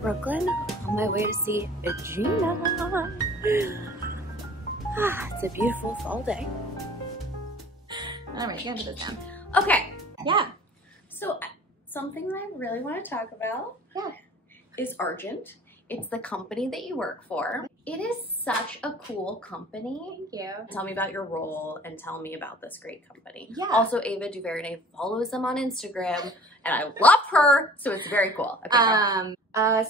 Brooklyn on my way to see Gina. It's a beautiful fall day. All right, get this down. Okay, yeah. So something that I really want to talk about is Argent. It's the company that you work for. It is such a cool company. Thank you. Tell me about your role and tell me about this great company. Yeah. Also, Ava DuVernay follows them on Instagram, and I love her, so it's very cool. Okay,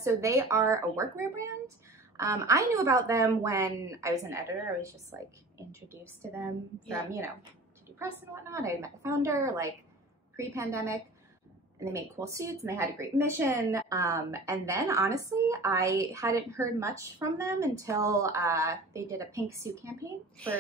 so they are a workwear brand. I knew about them when I was an editor. I was just like introduced to them from, you know, to do press and whatnot. I met the founder like pre-pandemic. And they made cool suits and they had a great mission. And then honestly, I hadn't heard much from them until they did a pink suit campaign for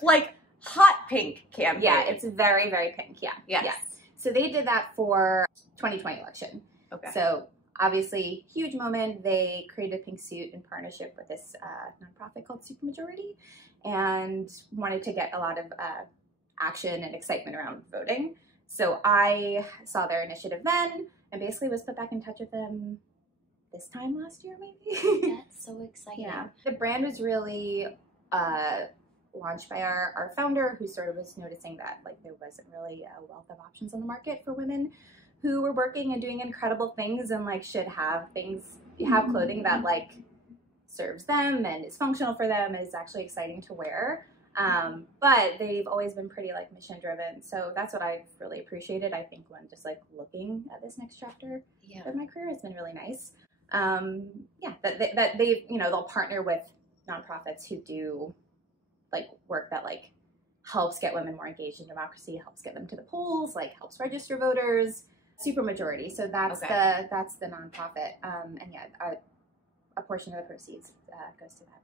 like hot pink campaign. Yeah, it's very, very pink. Yeah. Yes. So they did that for 2020 election. Okay. So obviously huge moment. They created a pink suit in partnership with this nonprofit called Supermajority and wanted to get a lot of action and excitement around voting. So I saw their initiative then and basically was put back in touch with them this time last year, maybe. That's so exciting. Yeah. The brand was really launched by our founder, who sort of was noticing that like there wasn't really a wealth of options on the market for women who were working and doing incredible things and like should have clothing that like serves them and is functional for them and is actually exciting to wear. But they've always been pretty like mission driven. So that's what I've really appreciated. I think when just like looking at this next chapter of my career, it's been really nice. That they, you know, they'll partner with nonprofits who do like work that like helps get women more engaged in democracy, helps get them to the polls, like helps register voters, Supermajority. So that's the nonprofit. And yeah, a portion of the proceeds goes to that.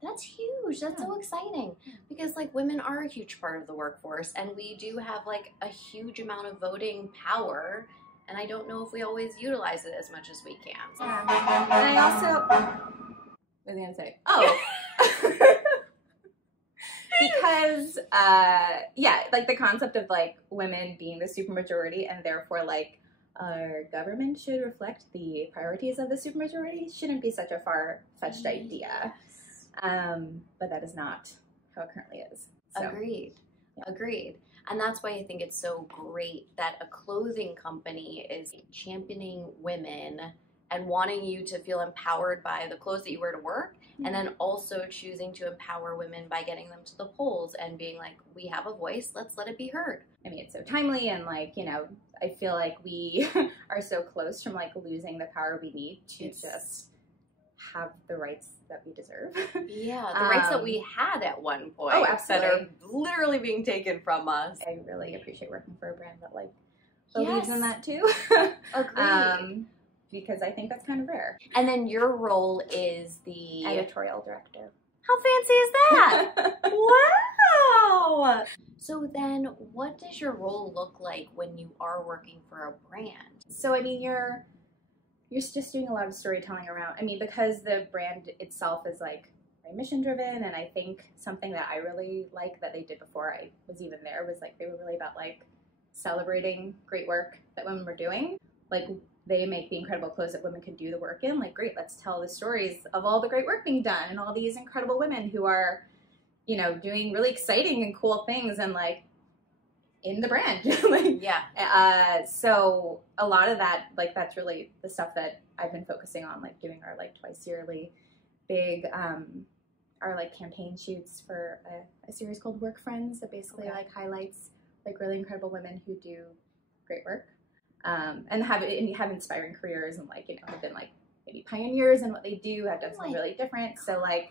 That's huge. That's so exciting because like women are a huge part of the workforce and we do have like a huge amount of voting power and I don't know if we always utilize it as much as we can. Yeah. And I also, what was I going to say? Oh, because, like the concept of like women being the supermajority and therefore like our government should reflect the priorities of the supermajority shouldn't be such a far-fetched idea. But that is not how it currently is. So. Agreed. Yeah. Agreed. And that's why I think it's so great that a clothing company is championing women and wanting you to feel empowered by the clothes that you wear to work, and then also choosing to empower women by getting them to the polls and being like, we have a voice, let's let it be heard. I mean, it's so timely and like, you know, I feel like we are so close from like losing the power we need to just have the rights that we deserve. Yeah, the rights that we had at one point. Oh, absolutely. That are literally being taken from us. I really appreciate working for a brand that like believes in that too. Agreed. Because I think that's kind of rare. And then your role is the Editorial Director. How fancy is that? Wow! So then what does your role look like when you are working for a brand? So I mean, you're just doing a lot of storytelling around, I mean, because the brand itself is like very mission driven, and I think something that I really like that they did before I was even there was like they were really about like celebrating great work that women were doing. Like they make the incredible clothes that women can do the work in. Like, great, let's tell the stories of all the great work being done and all these incredible women who are, you know, doing really exciting and cool things and like in the brand. Like, yeah. So a lot of that, like, that's really the stuff that I've been focusing on, like doing our like twice yearly big, our like campaign shoots for a series called Work Friends that basically like highlights like really incredible women who do great work. And have inspiring careers and like, you know, have been like maybe pioneers in what they do, have done something really different. So like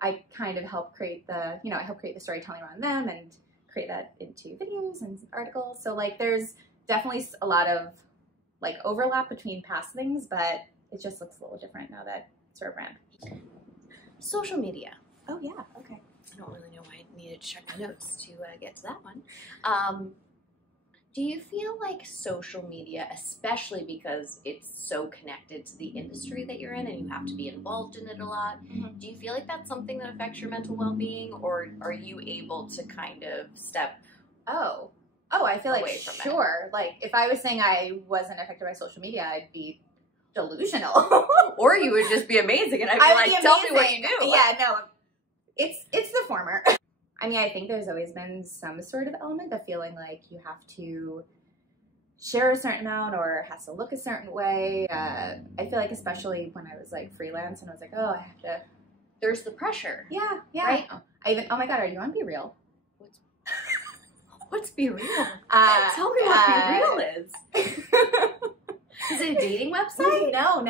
I kind of help create the, you know, I help create the storytelling around them and create that into videos and articles. So like there's definitely a lot of like overlap between past things, but it just looks a little different now that it's our brand. Social media. Oh yeah, okay. I don't really know why I needed to check my notes to get to that one. Do you feel like social media, especially because it's so connected to the industry that you're in and you have to be involved in it a lot, do you feel like that's something that affects your mental well-being, or are you able to kind of step I feel like away from sure. Like if I was saying I wasn't affected by social media, I'd be delusional. Or you would just be amazing and I'd be I would like, be tell me what amazing. you do. Yeah, no, it's the former. I mean, I think there's always been some sort of element of feeling like you have to share a certain amount or it has to look a certain way. I feel like especially when I was like freelance and I was like, oh, I have to. There's the pressure. Yeah, yeah. Right? Oh my God, are you on Be Real? What's Be Real? Tell me what Be Real is. Is it a dating website? No,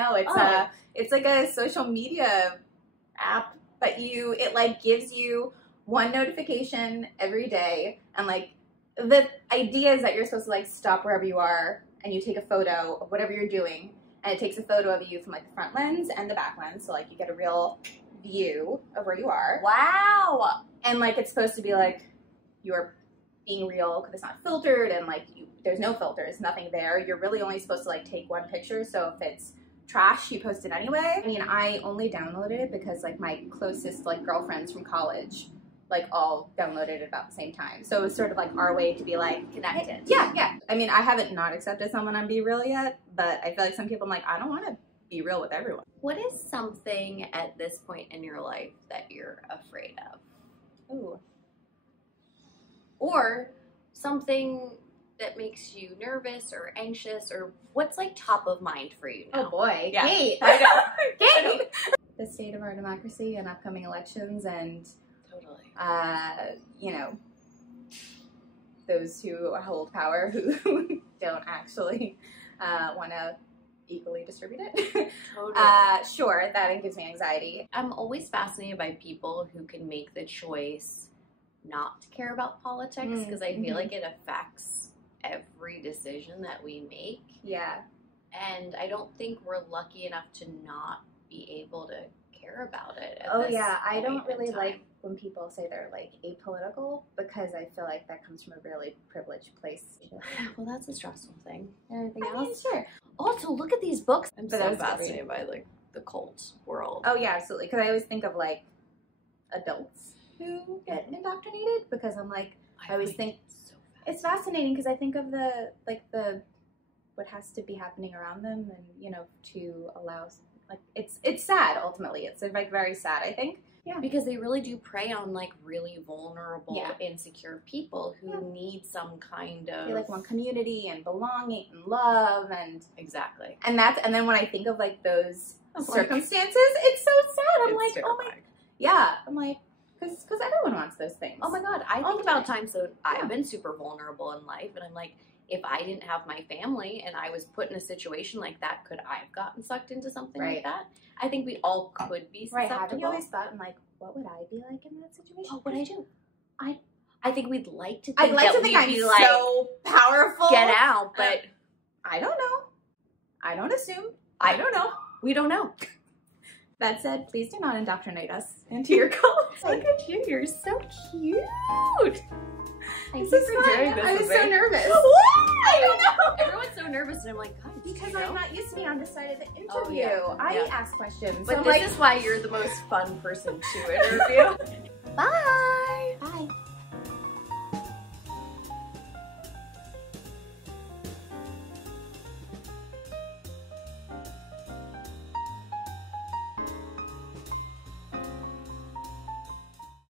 it's like a social media app, but it like gives you one notification every day, and like the idea is that you're supposed to like stop wherever you are and you take a photo of whatever you're doing, and it takes a photo of you from like the front lens and the back lens, so like you get a real view of where you are. Wow. And like it's supposed to be like you're being real because it's not filtered, and like there's no filters, nothing there. You're really only supposed to like take one picture, so if it's trash, you post it anyway. I mean, I only downloaded it because like my closest like girlfriends from college like all downloaded it about the same time. So it was sort of like our way to be like Connected. Yeah. I mean, I haven't not accepted someone on Be Real yet, but I feel like some people I'm like, I don't want to be real with everyone. What is something at this point in your life that you're afraid of? Ooh. Or something that makes you nervous or anxious, or what's like top of mind for you now? Oh boy. Yeah. Kate. I know. Kate. The state of our democracy and upcoming elections and Totally. you know, those who hold power who don't actually want to equally distribute it. Totally. Sure, that gives me anxiety. I'm always fascinated by people who can make the choice not to care about politics, because I feel like it affects every decision that we make. Yeah. And I don't think we're lucky enough to not be able to care about it. Oh yeah, I don't really like when people say they're like apolitical, because I feel like that comes from a really privileged place. Well, that's a stressful thing. Anything I mean, else? sure. Also, look at these books. I'm But so that's fascinated by like the cult world. Oh yeah, absolutely. Because I always think of like adults who get indoctrinated, because I'm like, I always think so it's fascinating because I think of the what has to be happening around them, and you know, to allow like it's sad ultimately. It's like very sad, I think. Yeah. Because they really do prey on like really vulnerable, Yeah. insecure people who need some kind of They like want community and belonging and love exactly. and then when I think of like those I'm like- circumstances, it's so sad. I'm like, oh my, terrifying. yeah. I'm like, because everyone wants those things. Oh my God, I All think the about time. times that I've been super vulnerable in life, and I'm like, if I didn't have my family and I was put in a situation like that, could I have gotten sucked into something like Right. that? I think we all could be Right? susceptible. Haven't you always thought, I'm like, what would I be like in that situation? What would I do? I think we'd like to think I'd like that to think we'd I'm be like, so powerful. get out, but I don't know. I don't assume. I don't know. we don't know. That said, please do not indoctrinate us into your cult. Look at you, you're so cute. Thank This you is for fun. doing this I was with so me. nervous. I don't know. Everyone's so nervous, and I'm like, God, Because you know? I'm not used to being on this side of the Oh, interview. yeah. I Yeah. ask questions. But so I'm this like, is why you're the most fun person to interview.